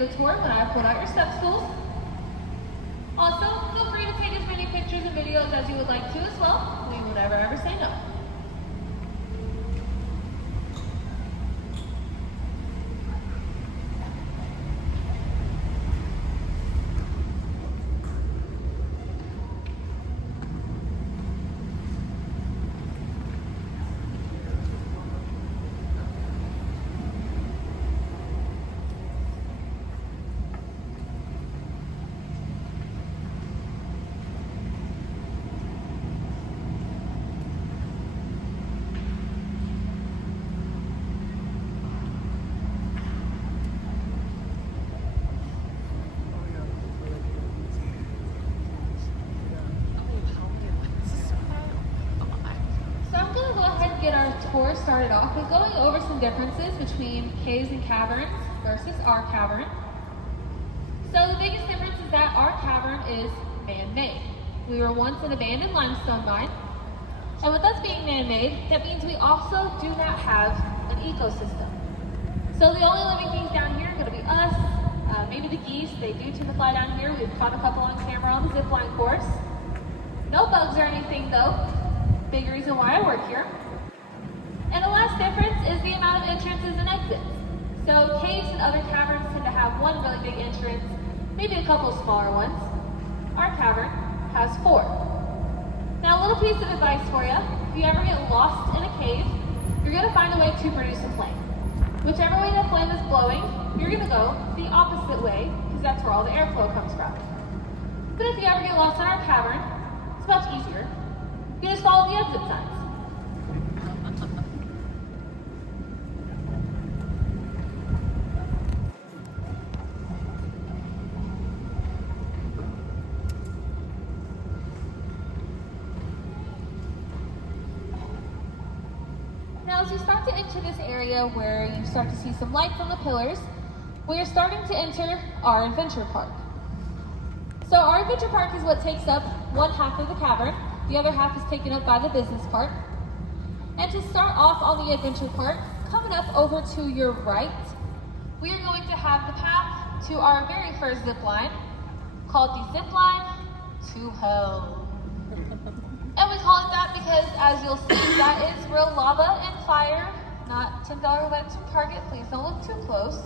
of the tour when I pulled out your step stools. Also, feel free to take as many pictures and videos as you would like to as well. We will never ever say no. Get our tour started off with going over some differences between caves and caverns versus our cavern. So the biggest difference is that our cavern is man-made. We were once an abandoned limestone mine, and with us being man-made, that means we also do not have an ecosystem. So the only living things down here are going to be us, maybe the geese. They do tend to fly down here. We've caught a couple on camera on the zipline course. No bugs or anything though. Big reason why I work here. And the last difference is the amount of entrances and exits. So caves and other caverns tend to have one really big entrance, maybe a couple smaller ones. Our cavern has 4. Now a little piece of advice for you, if you ever get lost in a cave, you're going to find a way to produce a flame. Whichever way that flame is blowing, you're going to go the opposite way, because that's where all the airflow comes from. But if you ever get lost in our cavern, it's much easier. You just follow the exit signs. Now as you start to enter this area where you start to see some light from the pillars, we are starting to enter our adventure park. So our adventure park is what takes up one half of the cavern. The other half is taken up by the business park. And to start off on the adventure park, coming up over to your right, we are going to have the path to our very first zip line, called the zip line to hell. And we call it that because, as you'll see, that is real lava and fire, not $10 events from Target. Please don't look too close.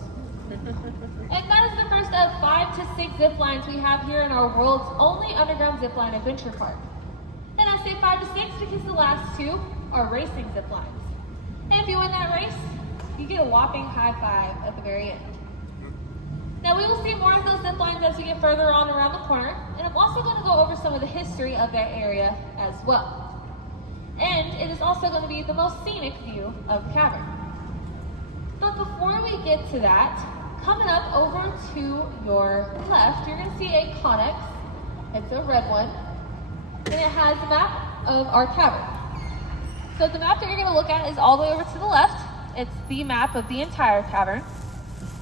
And that is the first of 5 to 6 zip lines we have here in our world's only underground zip line adventure park. And I say 5 to 6 because the last 2 are racing zip lines. And if you win that race, you get a whopping high five at the very end. Now we will see more of those zip lines as we get further on around the corner, and I'm also going to go over some of the history of that area as well. And it is also going to be the most scenic view of the cavern. But before we get to that, coming up over to your left, you're going to see a Connex. It's a red one, and it has a map of our cavern. So the map that you're going to look at is all the way over to the left. It's the map of the entire cavern.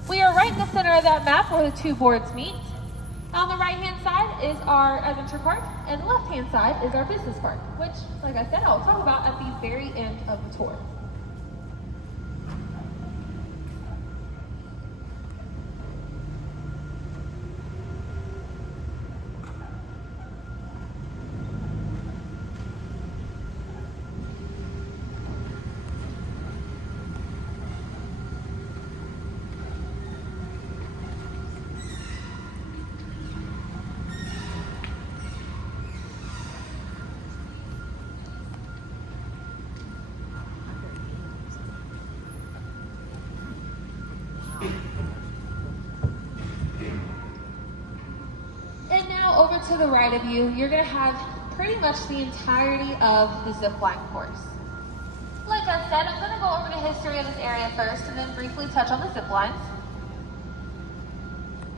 We are right in the center of that map where the 2 boards meet. On the right-hand side is our adventure park, and the left-hand side is our business park, which, like I said, I'll talk about at the very end of the tour. And now over to the right of you, you're going to have pretty much the entirety of the zipline course. Like I said, I'm going to go over the history of this area first and then briefly touch on the zip lines.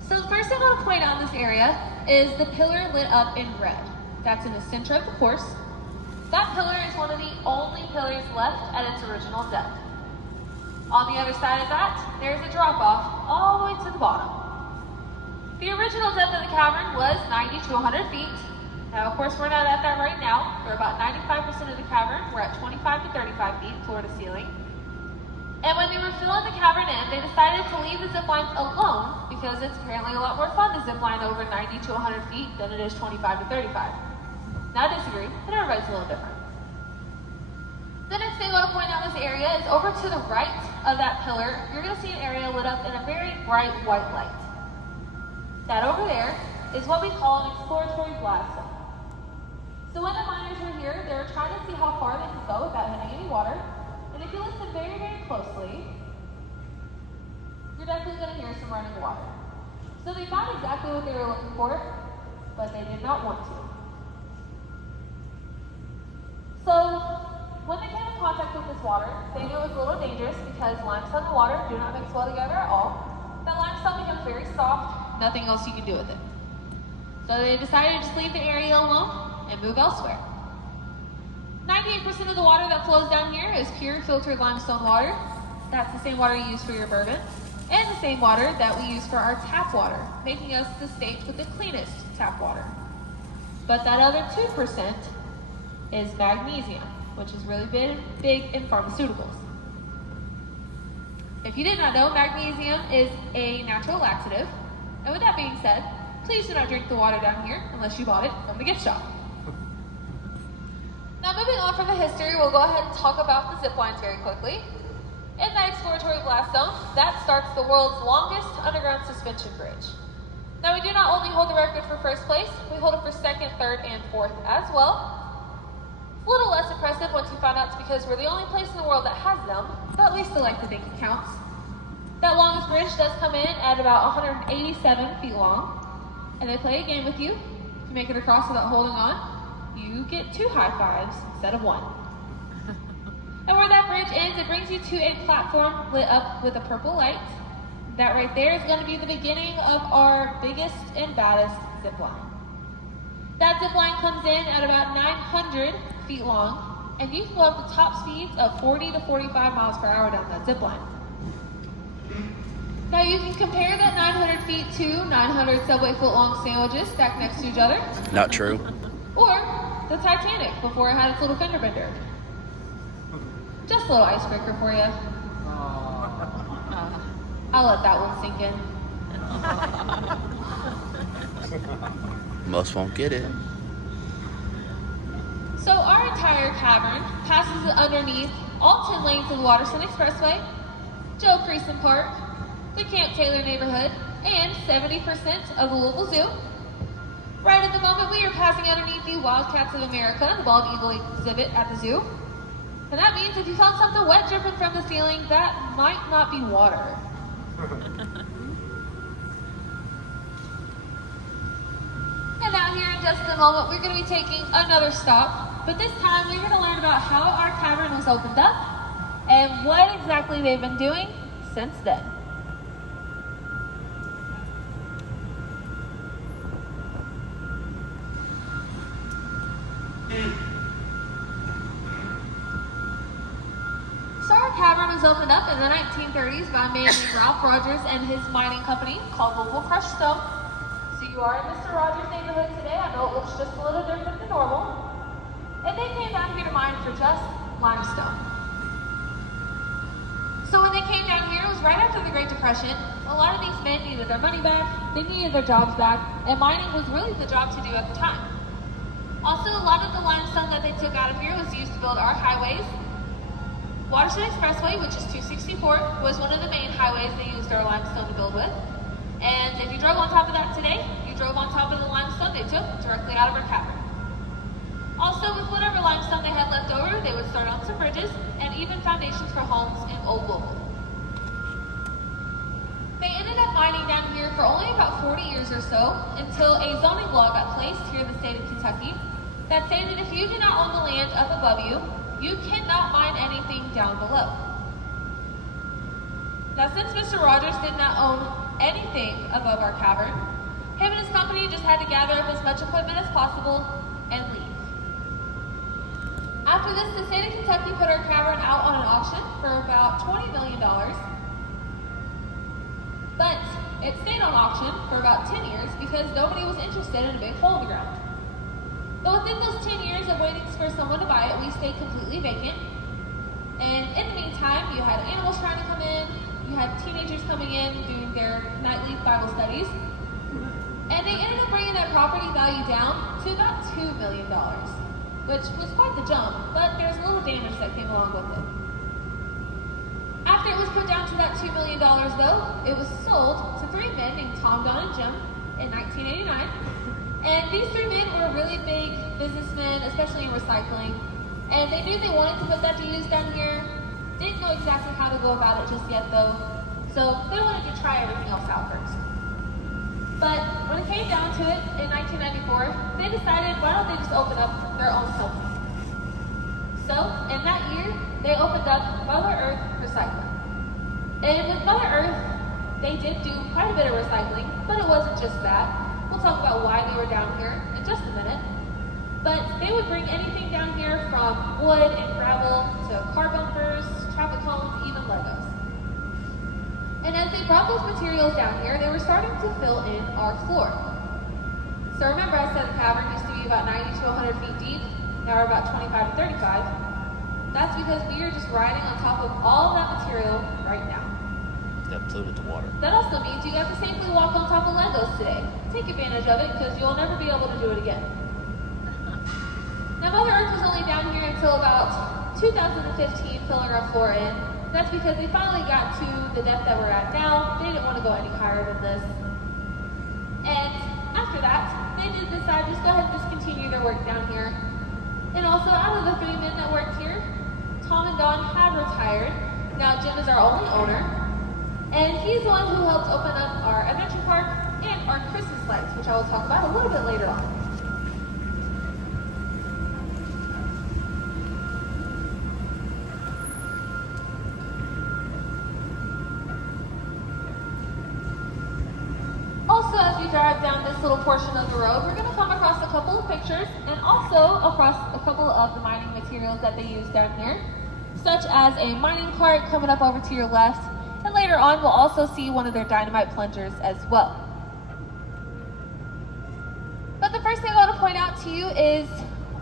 So the first thing I want to point out in this area is the pillar lit up in red. That's in the center of the course. That pillar is one of the only pillars left at its original depth. On the other side of that, there's a drop off all the way to the bottom. The original depth of the cavern was 90 to 100 feet. Now, of course, we're not at that right now. For about 95% of the cavern, we're at 25 to 35 feet floor to ceiling. And when they were filling the cavern in, they decided to leave the zip lines alone because it's apparently a lot more fun to zip line over 90 to 100 feet than it is 25 to 35. Now I disagree, but everybody's a little different. The next thing I want to point out in this area is over to the right of that pillar, you're going to see an area lit up in a very bright white light. That over there is what we call an exploratory blast zone. So when the miners were here, they were trying to see how far they could go without hitting any water. And if you listen very, very closely, you're definitely going to hear some running water. So they found exactly what they were looking for, but they did not want to. So when they came in contact with this water, they knew it was a little dangerous because limestone and water do not mix well together at all. That limestone becomes very soft, nothing else you can do with it. So they decided to just leave the area alone and move elsewhere. 98% of the water that flows down here is pure filtered limestone water. That's the same water you use for your bourbon, and the same water that we use for our tap water, making us the state with the cleanest tap water. But that other 2% is magnesium, which is really big in pharmaceuticals. If you did not know, magnesium is a natural laxative. And with that being said, please do not drink the water down here unless you bought it from the gift shop. Now moving on from the history, we'll go ahead and talk about the zip lines very quickly. In that exploratory blast zone, that starts the world's longest underground suspension bridge. Now we do not only hold the record for first place, we hold it for second, third, and fourth as well. It's a little less impressive once you find out it's because we're the only place in the world that has them, but we still like to think it counts. That longest bridge does come in at about 187 feet long, and they play a game with you. If you make it across without holding on, you get 2 high fives instead of 1. And where that bridge ends, it brings you to a platform lit up with a purple light. That right there is going to be the beginning of our biggest and baddest zip line. That zip line comes in at about 900 feet long, and you can go up to top speeds of 40 to 45 miles per hour down that zip line. Now you can compare that 900 feet to 900 subway foot long sandwiches stacked next to each other. Not true. Or the Titanic before it had its little fender bender. Just a little icebreaker for you. I'll let that one sink in. Most won't get it. So our entire cavern passes underneath all 10 lanes of the Waterson Expressway, Joe Creason Park, the Camp Taylor neighborhood, and 70% of the Louisville Zoo. Right at the moment, we are passing underneath the Wildcats of America, the bald eagle exhibit at the zoo. And that means if you found something wet dripping from the ceiling, that might not be water. And out here in just a moment, we're going to be taking another stop. But this time, we're going to learn about how our cavern was opened up and what exactly they've been doing since then. So our cavern was opened up in the 1930s by a man named Ralph Rogers and his mining company called Louisville Crushed Stone. So you are in Mr. Rogers' neighborhood today. I know it looks just a little different than normal. And they came down here to mine for just limestone. So when they came down here, it was right after the Great Depression. A lot of these men needed their money back, they needed their jobs back, and mining was really the job to do at the time. Also, a lot of the limestone that they took out of here was used to build our highways. Waterson Expressway, which is 264, was one of the main highways they used our limestone to build with. And if you drove on top of that today, you drove on top of the limestone they took directly out of our cavern. Also, with whatever limestone they had left over, they would start on some bridges and even foundations for homes in Old Louisville. They ended up mining down here for only about 40 years or so until a zoning law got placed here in the state of Kentucky that stated if you do not own the land up above you, you cannot mine anything down below. Now, since Mr. Rogers did not own anything above our cavern, him and his company just had to gather up as much equipment as possible and leave. After this, the state of Kentucky put our cavern out on an auction for about $20 million. But it stayed on auction for about 10 years because nobody was interested in a big hole in the ground. But within those 10 years of waiting for someone to buy it, we stayed completely vacant. And in the meantime, you had animals trying to come in, you had teenagers coming in doing their nightly Bible studies, and they ended up bringing that property value down to about $2 million, which was quite the jump, but there's a little damage that came along with it. After it was put down to that $2 million though, it was sold to three men named Tom, Don, and Jim in 1989. And these three men were really big businessmen, especially in recycling. And they knew they wanted to put that to use down here. Didn't know exactly how to go about it just yet though. So they wanted to try everything else out first. But when it came down to it in 1994, they decided why don't they just open up their own company. So in that year, they opened up Mother Earth Recycling. And with Mother Earth, they did do quite a bit of recycling, but it wasn't just that. We'll talk about why they were down here in just a minute. But they would bring anything down here from wood and gravel to car bumpers, traffic cones, even Legos. And as they brought those materials down here, they were starting to fill in our floor. So remember I said the cavern used to be about 90 to 100 feet deep. Now we're about 25 to 35. That's because we are just riding on top of all that material right now. That polluted the water. That also means you have to safely walk on top of Legos today. Take advantage of it because you'll never be able to do it again. Now Mother Earth was only down here until about 2015 filling our floor in. That's because they finally got to the depth that we're at now. They didn't want to go any higher than this. And after that, they did decide to just go ahead and discontinue their work down here. And also, out of the three men that worked here, Tom and Don have retired. Now Jim is our only owner. And he's the one who helped open up our adventure park and our Christmas lights, which I will talk about a little bit later on. Also, as we drive down this little portion of the road, we're going to come across a couple of pictures and also across a couple of the mining materials that they use down here, such as a mining cart coming up over to your left, and later on we'll also see one of their dynamite plungers as well. But the first thing I want to point out to you is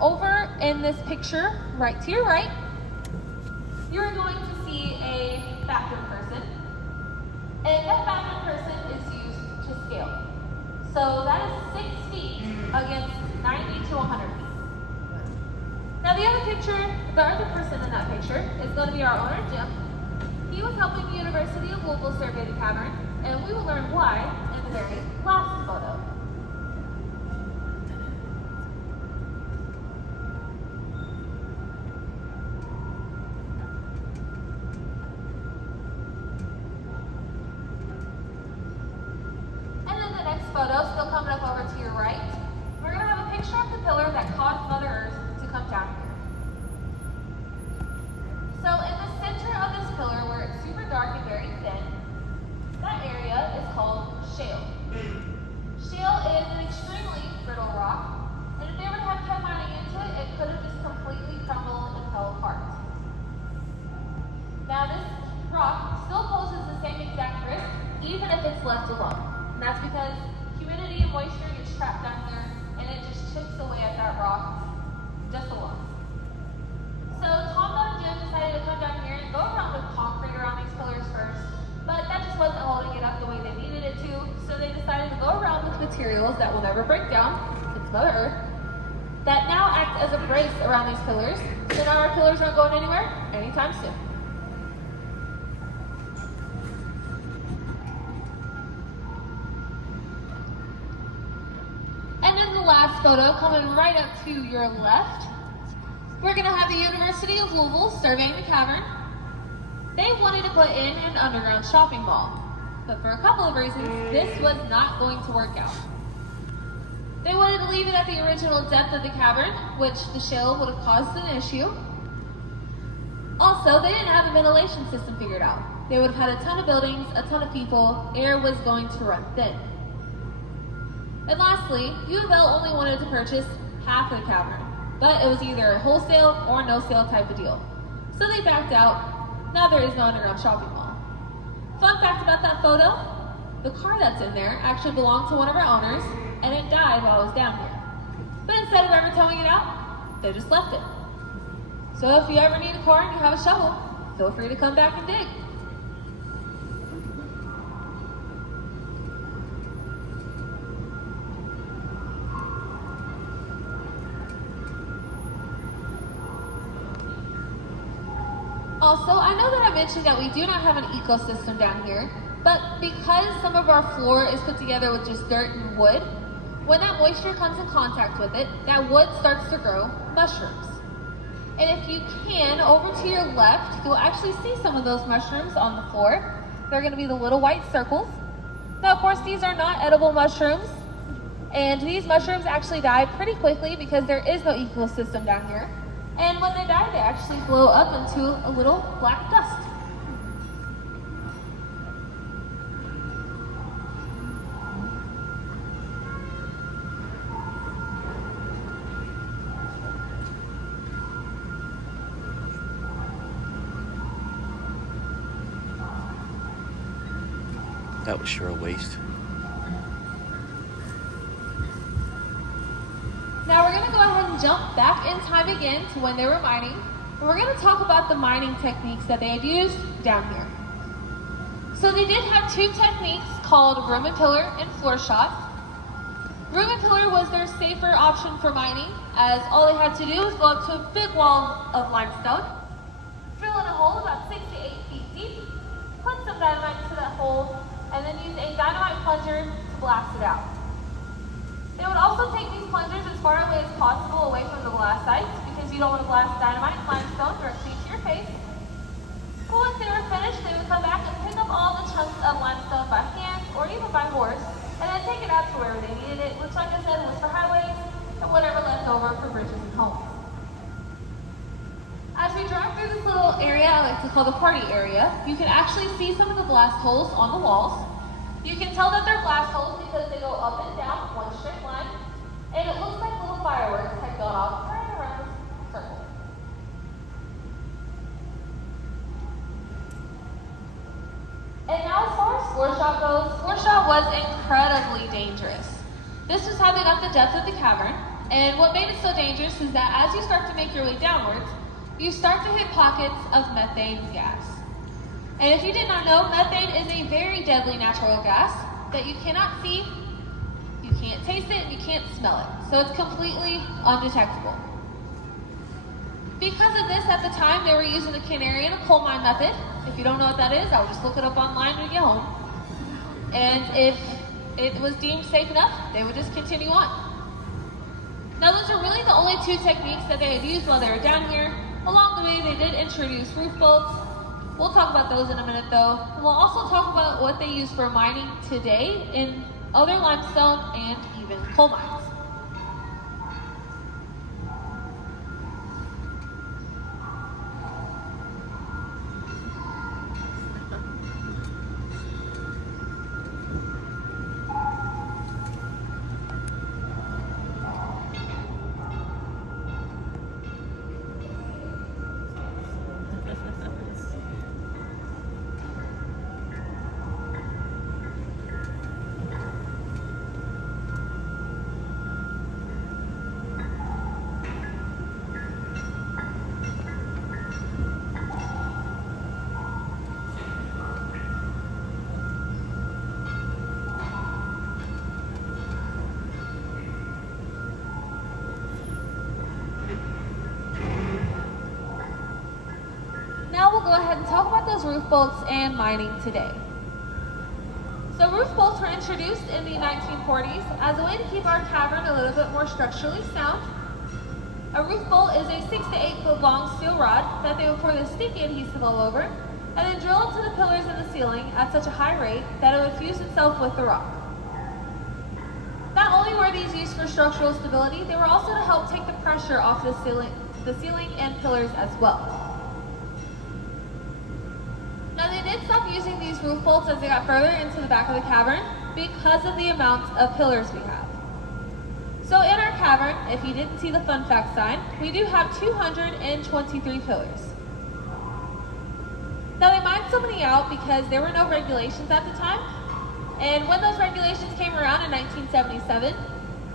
over in this picture, right to your right, you're going to see a bathroom person. And that bathroom person is used to scale. So that is 6 feet against 90 to 100 feet. Now the other person in that picture is going to be our owner, Jim. He was helping the University of Louisville survey the cavern, and we will learn why in the very last photo. Photo still coming up over to your right. We're going to have a picture of the pillar that caused Mother Earth to come down here. So in the center of this pillar, where it's super dark and very thin, that area is called shale. Shale is an extremely brittle rock, and if they were to have kept mining into it, it could have just completely crumbled and fell apart. Now this rock still poses the same exact risk, even if it's left alone. And that's because humidity and moisture gets trapped down here, and it just chips away at that rock just alone. So Tom, Don, and Jim decided to come down here and go around with concrete around these pillars first, but that just wasn't holding it up the way they needed it to, so they decided to go around with materials that will never break down, it's Mother Earth, that now act as a brace around these pillars, so now our pillars aren't going anywhere anytime soon. Last photo coming right up to your left, we're going to have the University of Louisville surveying the cavern. They wanted to put in an underground shopping mall, but for a couple of reasons, this was not going to work out. They wanted to leave it at the original depth of the cavern, which the shale would have caused an issue. Also, they didn't have a ventilation system figured out. They would have had a ton of buildings, a ton of people, air was going to run thin. And lastly, U of L only wanted to purchase half of the cavern, but it was either a wholesale or no sale type of deal. So they backed out. Now there is no underground shopping mall. Fun fact about that photo, the car that's in there actually belonged to one of our owners, and it died while it was down here. But instead of ever towing it out, they just left it. So if you ever need a car and you have a shovel, feel free to come back and dig. Also, I know that I mentioned that we do not have an ecosystem down here, but because some of our floor is put together with just dirt and wood, when that moisture comes in contact with it, that wood starts to grow mushrooms. And if you can, over to your left, you'll actually see some of those mushrooms on the floor. They're going to be the little white circles. Now, of course, these are not edible mushrooms, and these mushrooms actually die pretty quickly because there is no ecosystem down here. And when they die, they actually blow up into a little black dust. That was sure a waste. Now we're going to go ahead and jump back in time again to when they were mining. And we're going to talk about the mining techniques that they had used down here. So they did have two techniques called room and pillar and floor shot. Room and pillar was their safer option for mining, as all they had to do was go up to a big wall of limestone, fill in a hole about 6 to 8 feet deep, put some dynamite into that hole, and then use a dynamite plunger to blast it out. They would also take these plungers as far away as possible away from the blast sites because you don't want to blast dynamite and limestone directly to your face. But once they were finished, they would come back and pick up all the chunks of limestone by hand or even by horse and then take it out to wherever they needed it, which, like I said, was for highways and whatever left over for bridges and homes. As we drive through this little area I like to call the party area, you can actually see some of the blast holes on the walls. You can tell that they're blast holes because they go up and down one straight line, and it looks like little fireworks had gone off right around this circle. And now as far as floor shot goes, floor shot was incredibly dangerous. This was how they got the depth of the cavern, and what made it so dangerous is that as you start to make your way downwards, you start to hit pockets of methane gas. And if you did not know, methane is a very deadly natural gas that you cannot see, you can't taste it, and you can't smell it. So it's completely undetectable. Because of this, at the time, they were using the canary in a coal mine method. If you don't know what that is, I would just look it up online when you get home. And if it was deemed safe enough, they would just continue on. Now, those are really the only two techniques that they had used while they were down here. Along the way, they did introduce roof bolts. We'll talk about those in a minute though. And we'll also talk about what they use for mining today in other limestone and even coal mines. Now we'll go ahead and talk about those roof bolts and mining today. So roof bolts were introduced in the 1940s as a way to keep our cavern a little bit more structurally sound. A roof bolt is a 6 to 8 foot long steel rod that they would pour the sticky adhesive all over and then drill into the pillars in the ceiling at such a high rate that it would fuse itself with the rock. Not only were these used for structural stability, they were also to help take the pressure off the ceiling and pillars as well. Now they did stop using these roof bolts as they got further into the back of the cavern because of the amount of pillars we have. So in our cavern, if you didn't see the fun fact sign, we do have 223 pillars. Now they mined so many out because there were no regulations at the time, and when those regulations came around in 1977,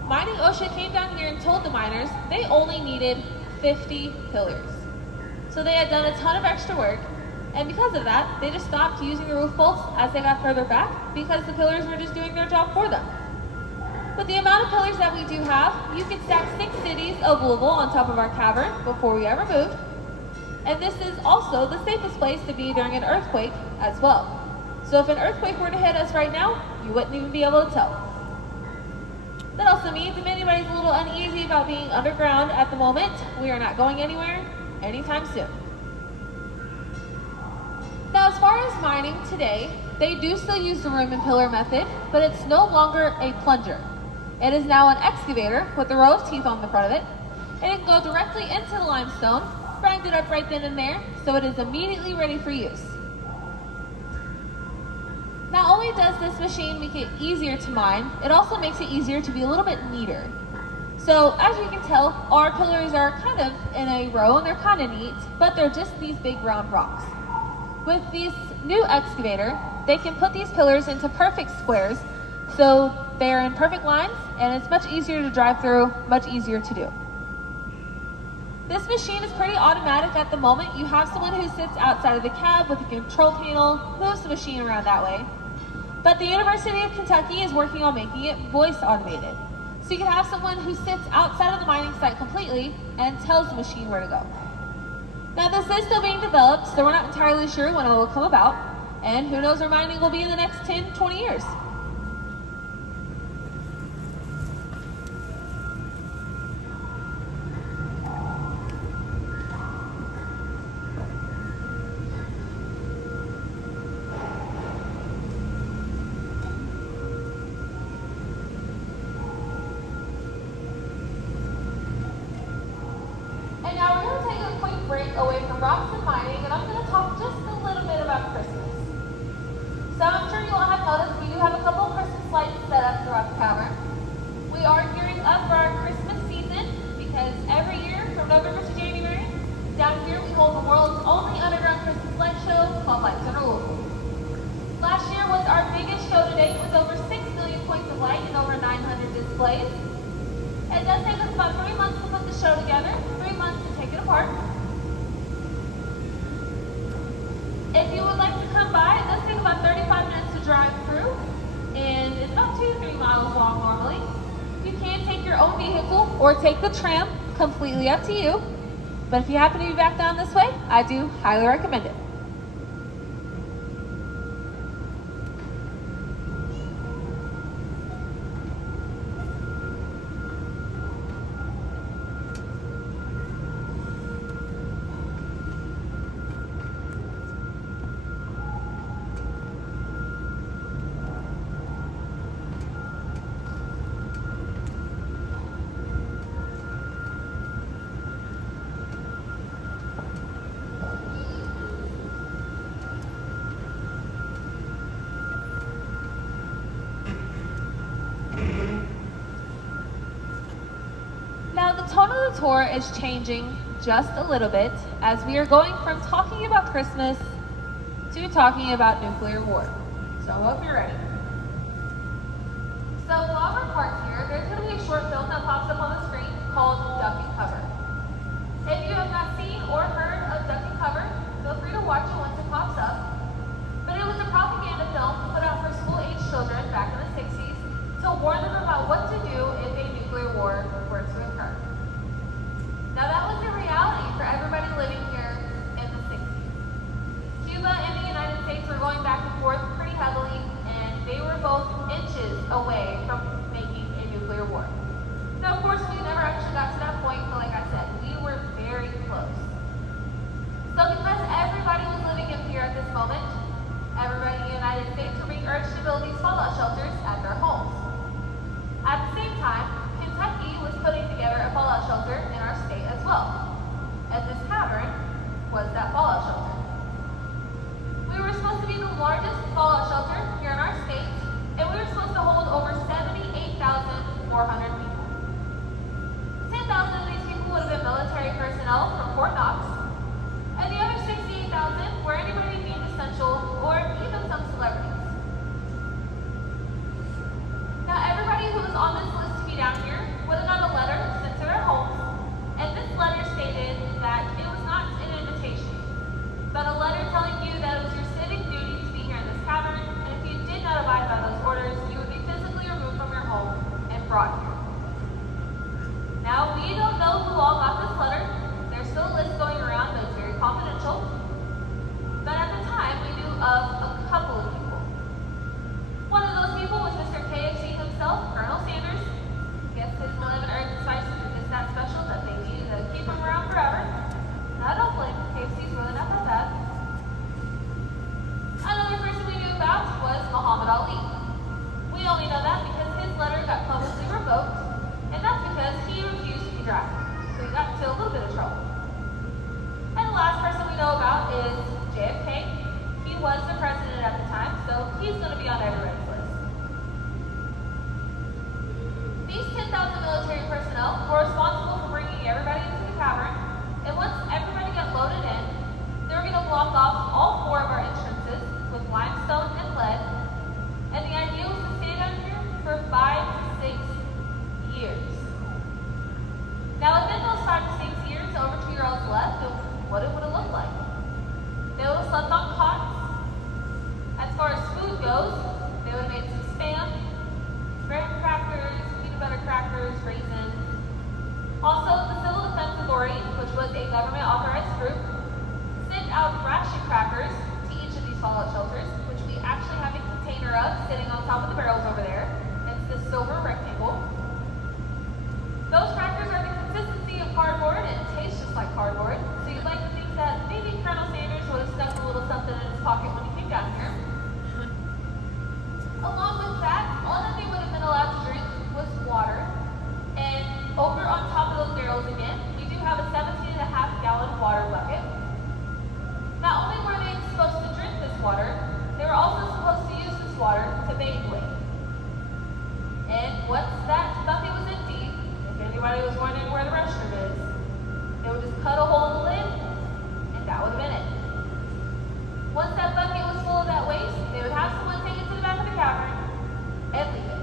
Mining OSHA came down here and told the miners they only needed 50 pillars. So they had done a ton of extra work, And because of that, they just stopped using the roof bolts as they got further back because the pillars were just doing their job for them. With the amount of pillars that we do have, you can stack 6 cities of Louisville on top of our cavern before we ever moved. And this is also the safest place to be during an earthquake as well. So if an earthquake were to hit us right now, you wouldn't even be able to tell. That also means if anybody's a little uneasy about being underground at the moment, we are not going anywhere anytime soon. Now, as far as mining today, they do still use the room and pillar method, but it's no longer a plunger. It is now an excavator with a row of teeth on the front of it, and it can go directly into the limestone, grind it up right then and there, so it is immediately ready for use. Not only does this machine make it easier to mine, it also makes it easier to be a little bit neater. So as you can tell, our pillars are kind of in a row and they're kind of neat, but they're just these big round rocks. With this new excavator, they can put these pillars into perfect squares, so they're in perfect lines and it's much easier to drive through, much easier to do. This machine is pretty automatic at the moment. You have someone who sits outside of the cab with a control panel, moves the machine around that way. But the University of Kentucky is working on making it voice automated. So you can have someone who sits outside of the mining site completely and tells the machine where to go. Now this is still being developed, so we're not entirely sure when it will come about, and who knows where mining will be in the next 10, 20 years. And now we're going to take a quick break away from rocks and mining, and I'm going to talk just a little bit about Christmas. So I'm sure you all have noticed we do have a couple of Christmas lights set up throughout the cavern. We are gearing up for our Christmas season because every year from November to January, down here we hold the world's only underground Christmas light show called Lights in Louisville. Last year was our biggest show to date with over 6 million points of light and over 900 displays. It does take us about 3 months to put the show together, 3 months to take it apart. If you would like to come by, it does take about 35 minutes to drive through, and it's about 2 to 3 miles long normally. You can take your own vehicle or take the tram, completely up to you. But if you happen to be back down this way, I do highly recommend it. Now the tone of the tour is changing just a little bit as we are going from talking about Christmas to talking about nuclear war. So I hope you're ready. So while we're parked here, there's going to be a short film that pops up on the screen called Duck and Cover. If you have not seen or heard of Duck and Cover, feel free to watch it once it pops up. But it was a propaganda film put out for school-age children back in the 60s to warn them about what to do if a nuclear war were to occur. Now that was the reality for everybody living here in the 60s. Cuba and the United States were going back and forth pretty heavily, and they were both inches away from making a nuclear war. Now of course we never actually got to that point, but like I said, we were very close. So because everybody was living in fear at this moment, everybody in the United States were being urged to build these fallout shelters at their homes. At the same time, Kentucky was putting together a fallout shelter in our state as well. And this cavern was that fallout shelter. We were supposed to be the largest fallout shelter here in our state, and we were brought here. Now, we don't know who all got this letter. There's still a list going around, but it's very confidential. But at the time, we knew of a couple of people. One of those people was Mr. KFC himself, Colonel Sanders. Guess his lemon earth spices are just that special that they needed to keep him around forever. Now, I don't blame him. KFC's really not that bad. Another person we knew about was Muhammad Ali. We only know that because his letter got publicly revoked, and that's because he refused to be drafted. So he got into a little bit of trouble. And the last person we know about is JFK. He was the president at the time, so he's going to be on everybody's list. These 10,000 military personnel were responsible for bringing everybody into the cavern, and once everybody got loaded in, they were going to block off all 4 of our entrances with limestone and lead, and the idea was to stay down here for 5 to 6 years. Now, within those 5 to 6 years, over to your all's left, of what it would have looked like. They would have slept on cots. As far as food goes, they would have made some spam, graham crackers, peanut butter crackers, raisins. Also, the Civil Defense Authority, which was a government-authorized group, sent out ration crackers to each of these fallout shelters, which we actually have a container of sitting on top of the barrels over there. It's the silver rectangle. Those crackers are the consistency of cardboard and taste just like cardboard. So you'd like to think that maybe Colonel Sanders would have stuck a little something in his pocket when he came down here. Along with that, all that they would have been allowed to drink was water. And over on top of those barrels again, we do have a 17.5-gallon water bucket. Not only were they supposed to drink this water, they were also supposed to use this water to bathe with. And once that bucket was empty, if anybody was wondering where the restroom is, they would just cut a hole in the lid, and that would have been it. Once that bucket was full of that waste, they would have someone take it to the back of the cavern and leave it.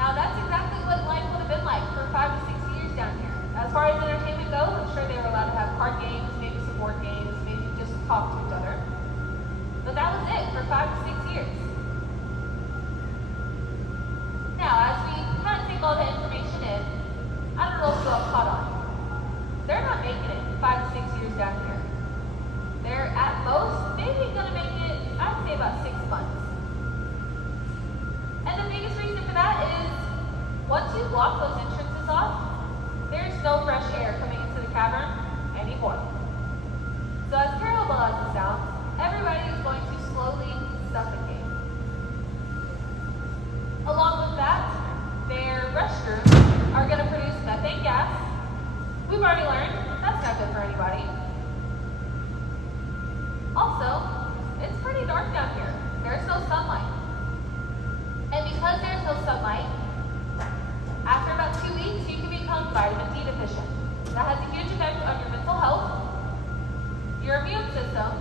Now, that's exactly what life would have been like for 5 to 6 years down here. As far as entertainment goes, I'm sure they were allowed to have card games, maybe some board games, maybe just talk to each other. But that was it for 5 to 6 years. Now, as we kind of take all the information in, I don't know if you all caught on. They're not making it 5 to 6 years down here. They're at most maybe going to make it, I'd say about 6 months. And the biggest reason for that is once you block those entrances off, there's no fresh air coming into the cavern anymore. So as terrible as it sounds, everybody is going to slowly suffocate. Along with that, their restrooms are going to produce methane gas. We've already learned that's not good for anybody. Also, it's pretty dark down here. There's no sunlight. And because there's no sunlight, after about 2 weeks, you can become vitamin D deficient. That has a huge effect on your mental health, your immune system.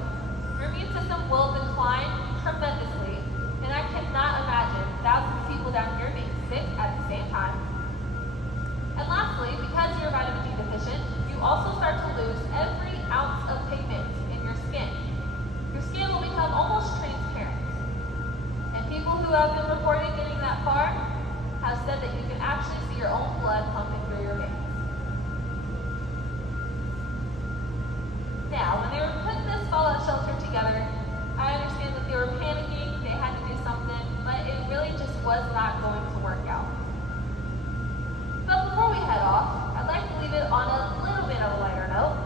Your immune system will decline tremendously, and I cannot imagine thousands of people down here being sick at the same time. And lastly, because you're vitamin D deficient, you also start to lose every ounce of pigment in your skin. Your skin will become almost transparent. And people who have been reported getting that far have said that you can actually see your own blood pumping through your veins. Now, when they were putting this fallout shelter together, I understand that they were panicking, they had to do something, but it really just was not going to work out. But before we head off, I'd like to leave it on a little bit of a lighter note.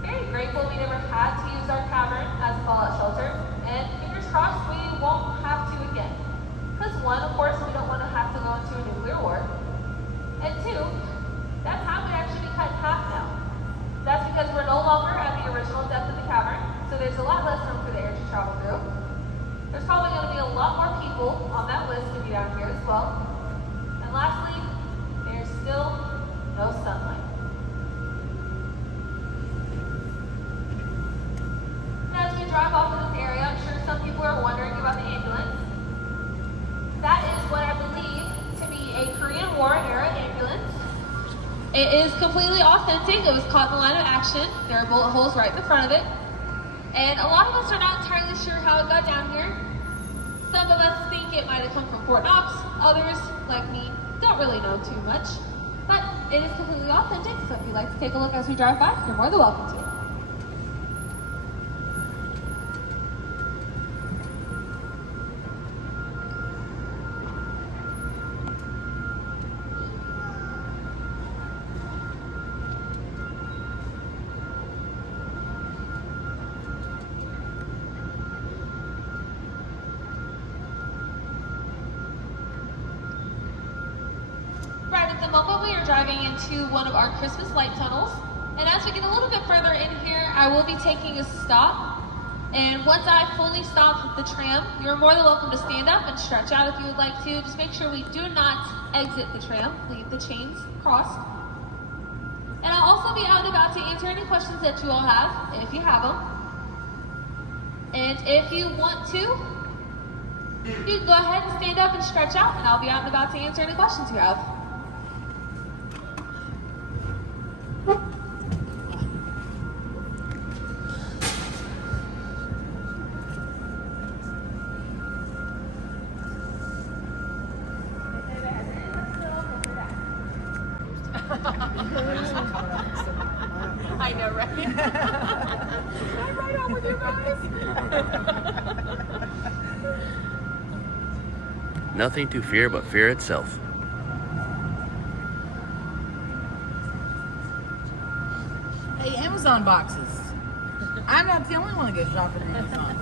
Very grateful we never had to use our cavern as a fallout shelter, and fingers crossed we won't have to again. Because one, of course, we don't want to have to go into a nuclear war. And two, that time would actually be cut in half now. That's because we're no longer at the original depth of the cavern, so there's a lot less room for the air to travel through. There's probably going to be a lot more people on that list to be down here as well. And lastly, there's still no sunlight. Now, as we drive off of this area, I'm sure some people are wondering about the ambulance. That is what I believe to be a Korean War era ambulance. It is completely authentic. It was caught in the line of action. There are bullet holes right in the front of it. And a lot of us are not entirely sure how it got down here. Some of us think think it might have come from Fort Knox. Others, like me, don't really know too much. But it is completely authentic, so if you'd like to take a look as we drive by, you're more than welcome to. Right at the moment, we are driving into one of our Christmas light tunnels. And as we get a little bit further in here, I will be taking a stop. And once I fully stop the tram, you're more than welcome to stand up and stretch out if you would like to. Just make sure we do not exit the tram, leave the chains crossed. And I'll also be out and about to answer any questions that you all have, if you have them. And if you want to, you can go ahead and stand up and stretch out, and I'll be out and about to answer any questions you have. I know, right? I'm right on with you guys. Nothing to fear but fear itself. Hey, Amazon boxes. I'm not the only one that gets dropped in Amazon.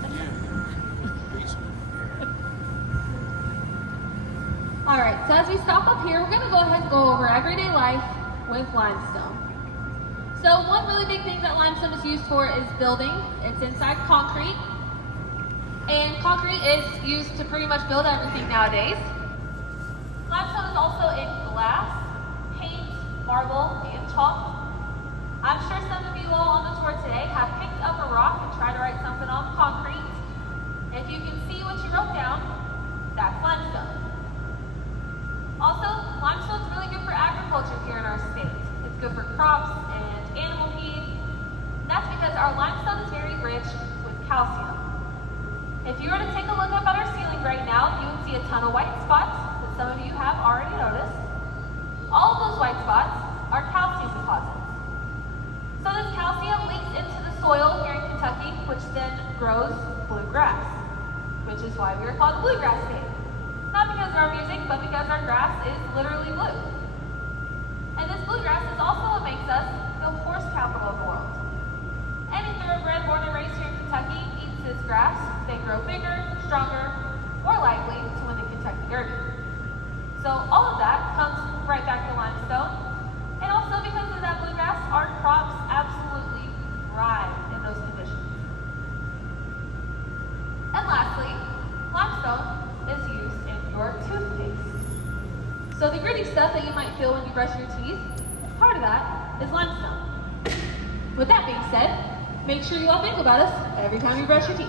Alright, so as we stop up here, we're going to go ahead and go over everyday life with limestone. So one really big thing that limestone is used for is building. It's inside concrete. And concrete is used to pretty much build everything nowadays. Limestone is also in glass, paint, marble, and chalk. I'm sure some of you all on the tour today have picked up a rock and tried to write something on concrete. If you can see what you wrote down, that's limestone. Also, limestone is really good for agriculture here in our state. It's good for crops and animal feed. And that's because our limestone is very rich with calcium. If you were to take a look up at our ceiling right now, you would see a ton of white spots that some of you have already noticed. All of those white spots are calcium deposits. So this calcium leaks into the soil here in Kentucky, which then grows bluegrass, which is why we are called the bluegrass state. Not because of our music, but because our grass is literally blue. And this bluegrass is also what makes us the horse capital of the world. Any thoroughbred born and raised here in Kentucky eats this grass. They grow bigger, stronger, more likely to win the Kentucky Derby. So all of that comes right back to limestone. And also because of that bluegrass, our crops absolutely thrive in those conditions. And lastly, limestone is used in your toothpaste. So the gritty stuff that you might feel when you brush your teeth, part of that is limestone. With that being said, make sure you all think about us every time you brush your teeth.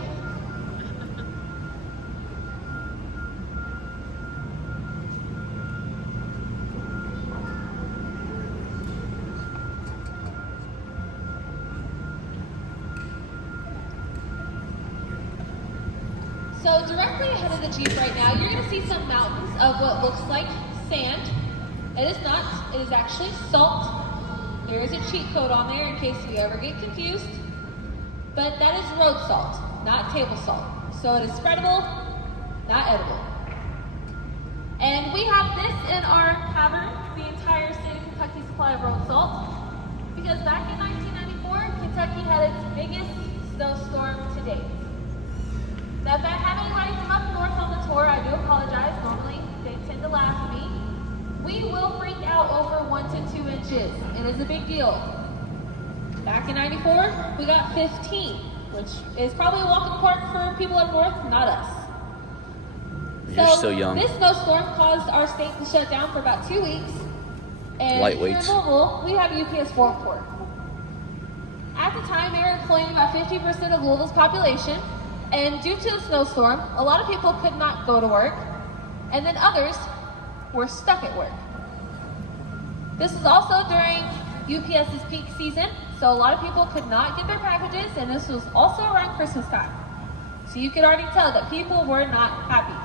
So directly ahead of the Jeep right now, you're going to see some mountains of what looks like sand. It is not, it is actually salt. There is a cheat code on there in case you ever get confused. But that is road salt, not table salt. So it is spreadable, not edible. And we have this in our cavern, the entire state of Kentucky supply of road salt. Because back in 1994, Kentucky had its biggest snowstorm to date. Now, if I have anybody from up north on the tour, I do apologize. Normally, they tend to laugh at me. We will freak out over 1 to 2 inches. It is a big deal. Back in 94, we got 15, which is probably a walk in the park for people up north, not us. You're so young. This snowstorm caused our state to shut down for about 2 weeks. And here in Lightweights. Louisville, we have UPS Fort Worth. At the time, they were employing about 50% of Louisville's population. And due to the snowstorm, a lot of people could not go to work, and then others were stuck at work. This was also during UPS's peak season, so a lot of people could not get their packages, and this was also around Christmas time. So you could already tell that people were not happy.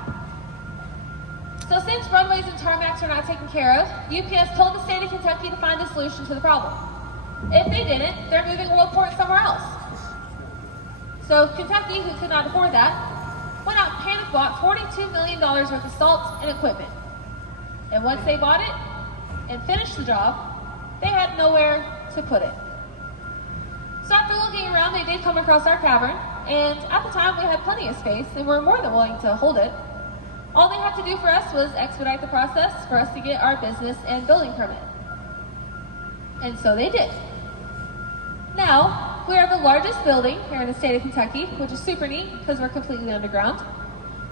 So since runways and tarmacs are not taken care of, UPS told the state of Kentucky to find a solution to the problem. If they didn't, they're moving Worldport somewhere else. So Kentucky, who could not afford that, went out and panic bought $42 million worth of salt and equipment. And once they bought it and finished the job, they had nowhere to put it. So after looking around, they did come across our cavern, and at the time we had plenty of space and were more than willing to hold it. All they had to do for us was expedite the process for us to get our business and building permit. And so they did. Now, we are the largest building here in the state of Kentucky, which is super neat because we're completely underground.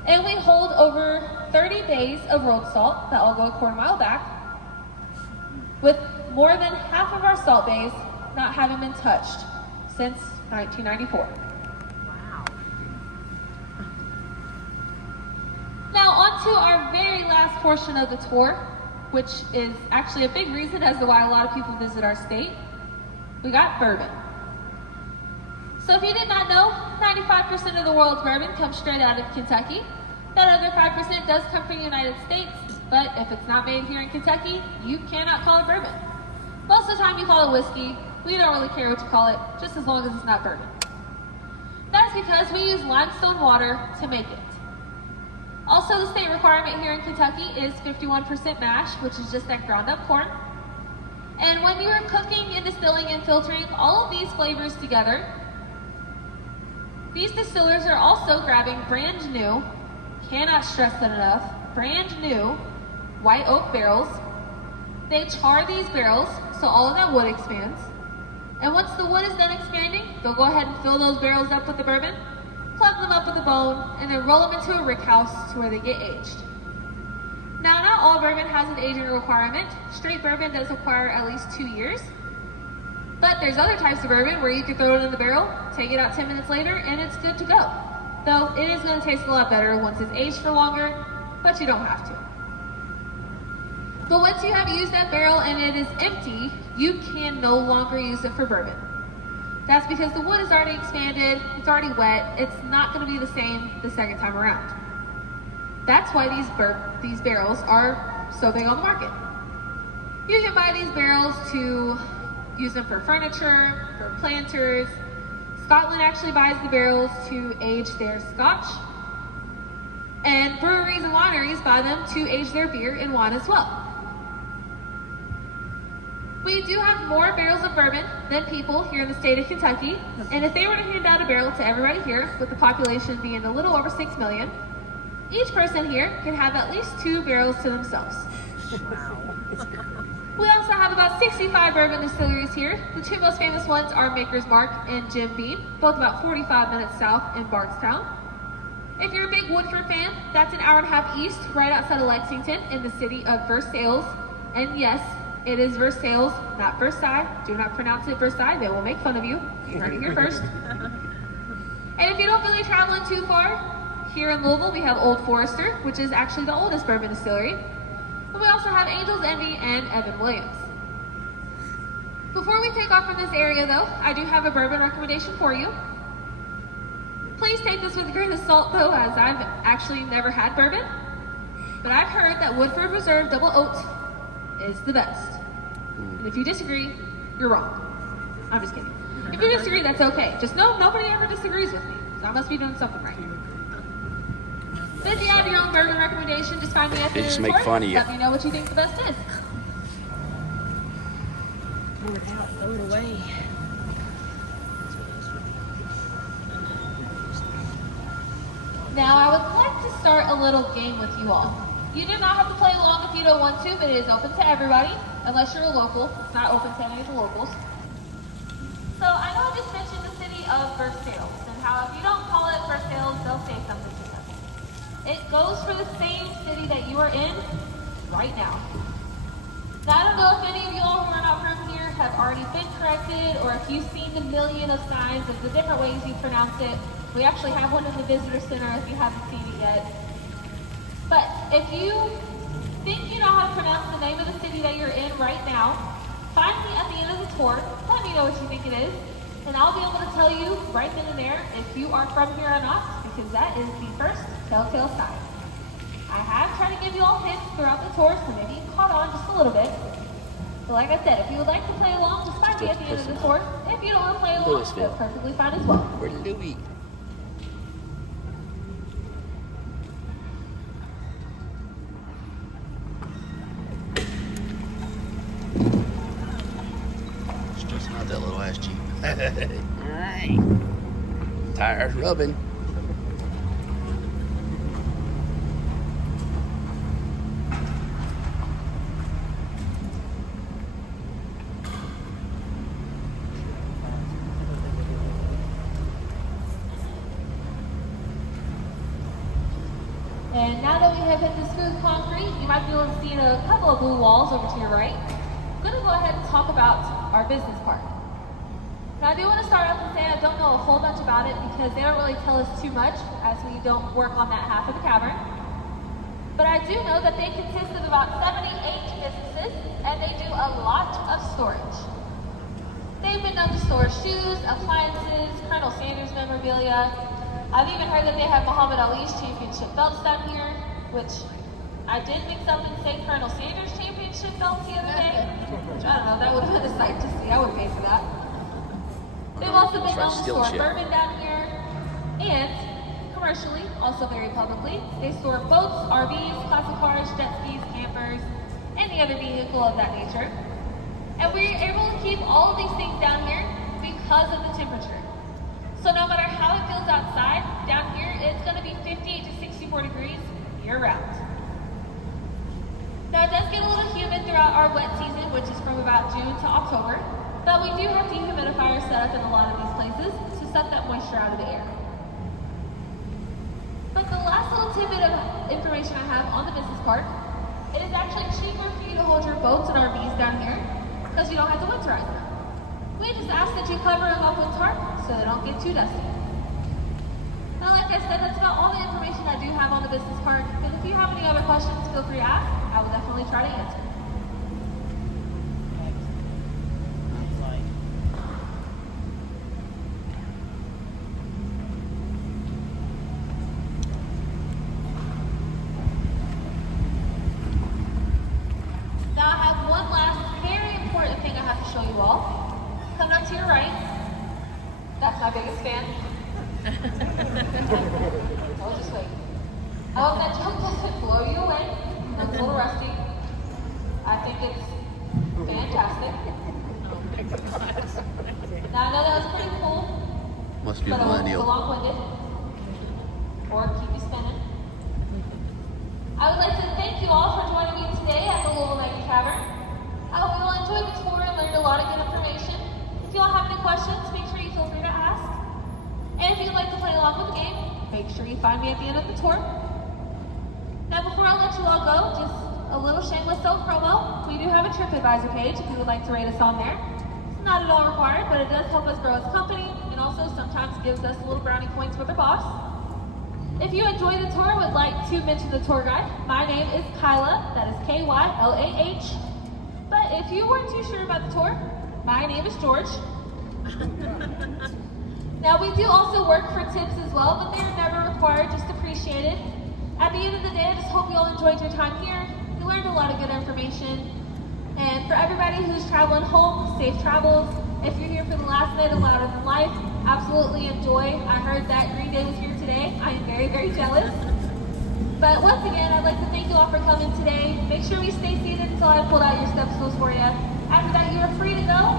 And we hold over 30 bays of road salt that all go a quarter-mile back, with more than half of our salt bays not having been touched since 1994. Wow. Now, on to our very last portion of the tour, which is actually a big reason as to why a lot of people visit our state. We got bourbon. So if you did not know, 95% of the world's bourbon comes straight out of Kentucky. That other 5% does come from the United States, but if it's not made here in Kentucky, you cannot call it bourbon. Most of the time you call it whiskey. We don't really care what you call it, just as long as it's not bourbon. That's because we use limestone water to make it. Also, the state requirement here in Kentucky is 51% mash, which is just that ground up corn. And when you are cooking and distilling and filtering all of these flavors together, these distillers are also grabbing brand new, cannot stress that enough, brand new white oak barrels. They char these barrels so all of that wood expands. And once the wood is done expanding, they'll go ahead and fill those barrels up with the bourbon, plug them up with a bone, and then roll them into a rick house to where they get aged. Now, not all bourbon has an aging requirement. Straight bourbon does require at least 2 years. But there's other types of bourbon where you can throw it in the barrel, take it out 10 minutes later, and it's good to go. Though it is going to taste a lot better once it's aged for longer, but you don't have to. But once you have used that barrel and it is empty, you can no longer use it for bourbon. That's because the wood is already expanded, it's already wet, it's not going to be the same the second time around. That's why these barrels are so big on the market. You can buy these barrels to use them for furniture, for planters. Scotland actually buys the barrels to age their scotch. And breweries and wineries buy them to age their beer and wine as well. We do have more barrels of bourbon than people here in the state of Kentucky. And if they were to hand out a barrel to everybody here, with the population being a little over 6 million, each person here can have at least 2 barrels to themselves. Wow. We also have about 65 bourbon distilleries here. The 2 most famous ones are Maker's Mark and Jim Beam, both about 45 minutes south in Bardstown. If you're a big Woodford fan, that's an hour and a half east, right outside of Lexington, in the city of Versailles. And yes, it is Versailles, not Versailles. Do not pronounce it Versailles, they will make fun of you. You heard it here first. And if you don't feel like traveling too far, here in Louisville we have Old Forester, which is actually the oldest bourbon distillery. And we also have Angel's Envy and Evan Williams. Before we take off from this area though, I do have a bourbon recommendation for you. Please take this with a grain of salt though, as I've actually never had bourbon. But I've heard that Woodford Reserve Double Oat is the best. And if you disagree, you're wrong. I'm just kidding. If you disagree, that's okay. Just know nobody ever disagrees with me, so I must be doing something right. But if you have your own bourbon recommendation, just find me after They just the make report. fun of you. Let me know what you think the best is. Throw it out, throw it away. Now, I would like to start a little game with you all. You do not have to play along if you don't want to, but it is open to everybody, unless you're a local. It's not open to any of the locals. So I know I just mentioned the city of Versailles, and how if you don't call it Versailles, they'll say something to them. It goes for the same city that you are in right now. Now, I don't know if any of y'all who are not from here have already been corrected, or if you've seen the million of signs of the different ways you pronounce it. We actually have one in the visitor center if you haven't seen it yet. But if you think you know how to pronounce the name of the city that you're in right now, find me at the end of the tour, let me know what you think it is, and I'll be able to tell you right then and there if you are from here or not, because that is the first telltale sign. I have tried to give you all hints throughout the tour, so maybe you caught on just a little bit. But like I said, if you would like to play along, just find me at the end of the tour. If you don't want to play along, Louisville. that's perfectly fine as well. We're Louis. Stressing out that little ass Jeep. Alright. Tires rubbing. And now that we have hit the smooth concrete, you might be able to see a couple of blue walls over to your right. I'm going to go ahead and talk about our business park. Now I do want to start off and say I don't know a whole bunch about it because they don't really tell us too much as we don't work on that half of the cavern. But I do know that they consist of about 78 businesses and they do a lot of storage. They've been known to store shoes, appliances, Colonel Sanders memorabilia. I've even heard that they have Muhammad Ali's championship belts down here, which I did mix up and say Colonel Sanders championship belts the other day. Which I don't know, that would have been a sight to see. I would pay for that. They've also been known to store bourbon down here, and commercially, also very publicly, they store boats, RVs, classic cars, jet skis, campers, any other vehicle of that nature. And we're able to keep all of these things down here because of the temperature. So no matter how it feels outside, down here it's going to be 58 to 64 degrees year-round. Now it does get a little humid throughout our wet season, which is from about June to October, but we do have dehumidifiers set up in a lot of these places to suck that moisture out of the air. But the last little tidbit of information I have on the business park, it is actually cheaper for you to hold your boats and RVs down here because you don't have to winterize them. We just ask that you cover them up with tarp so they don't get too dusty. Now, like I said, that's about all the information I do have on the business park. But if you have any other questions, feel free to ask. I will definitely try to answer. Now, I have one last very important thing I have to show you all. Coming up to your right, that's my biggest fan. Oh, just wait. I hope that joke doesn't blow you away. That's a little rusty. I think it's fantastic. Now I know that was pretty cool, Must be but it won't be millennial. long-winded or keep you spinning. I would like to thank you all for joining me today at the Louisville Cavern. I hope you all enjoyed the tour and learned a lot of good information. If you all have any questions, make sure you feel free to ask. And if you'd like to play along with the game, make sure you find me at the end of the tour. Now before I let you all go, just a little shameless self-promo. We do have a TripAdvisor page if you would like to rate us on there. It's not at all required, but it does help us grow as a company and also sometimes gives us little brownie points with our boss. If you enjoy the tour and would like to mention the tour guide, my name is Kyla, that is K-Y-L-A-H. But if you weren't too sure about the tour, my name is George. Now we do also work for tips as well, but they're never required, just appreciated. At the end of the day, I just hope you all enjoyed your time here. You learned a lot of good information. And for everybody who's traveling home, safe travels. If you're here for the last night of Louder Than Life, absolutely enjoy. I heard that Green Day was here today. I am very, very jealous. But once again, I'd like to thank you all for coming today. Make sure we stay seated until I pulled out your step stools for you. After that, you are free to go.